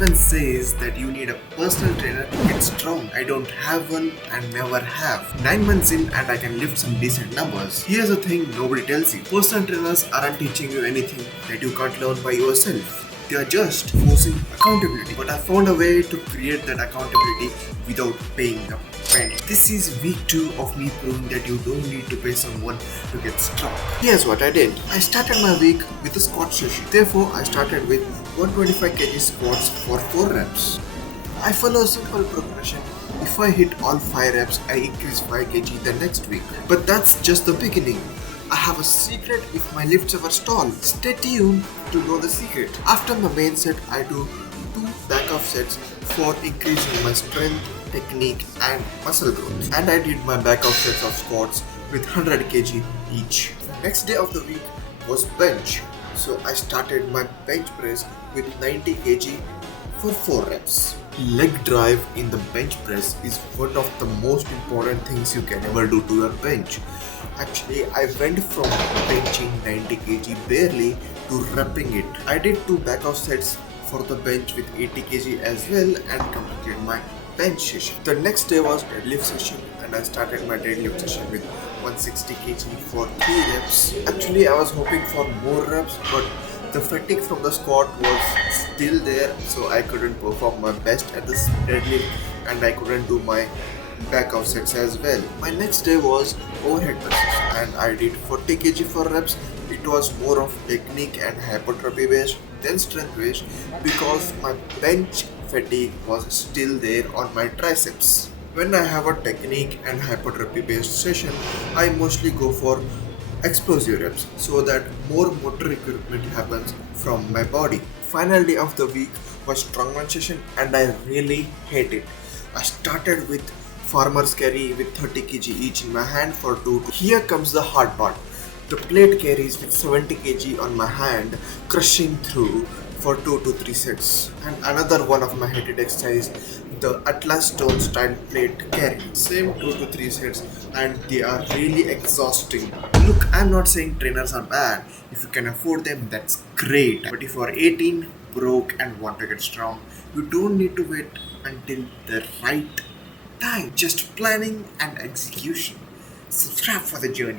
Everyone says that you need a personal trainer to get strong. I don't have one and never have. 9 months in and I can lift some decent numbers. Here's the thing nobody tells you. Personal trainers aren't teaching you anything that you can't learn by yourself. They are just forcing accountability. But I found a way to create that accountability without paying a penny. This is week 2 of me proving that you don't need to pay someone to get strong. Here's what I did. I started my week with a squat session. Therefore, I started with 125 kg squats for 4 reps. I follow a simple progression. If I hit all 5 reps, I increase 5 kg the next week. But that's just the beginning. I have a secret if my lifts ever stall. Stay tuned to know the secret. After my main set, I do 2 back-off sets for increasing my strength, technique and muscle growth. And I did my back-off sets of squats with 100 kg each. Next day of the week was bench. So I started my bench press with 90 kg for 4 reps. Leg drive in the bench press is one of the most important things you can ever do to your bench. Actually, I went from benching 90 kg barely to repping it. I did 2 back-off sets for the bench with 80 kg as well and completed my bench session. The next day was deadlift session and I started my deadlift session with 160 kg for 3 reps. Actually, I was hoping for more reps, but the fatigue from the squat was still there, so I couldn't perform my best at this deadlift and I couldn't do my back-off sets as well. My next day was overhead presses and I did 40 kg for reps. It was more of technique and hypertrophy based than strength based because my bench fatigue was still there on my triceps. When I have a technique and hypertrophy based session, I mostly go for explosive reps so that more motor recruitment happens from my body. Final day of the week was strongman session and I really hate it. I started with farmer's carry with 30 kg each in my hand for 2. Here comes the hard part. The plate carries with 70 kg on my hand, crushing through for 2 to 3 sets. And another one of my hated exercise, the Atlas stone style plate carry. Same 2 to 3 sets and they are really exhausting. Look, I'm not saying trainers are bad. If you can afford them, that's great. But if you are 18, broke and want to get strong, you don't need to wait until the right time. Just planning and execution. Subscribe for the journey.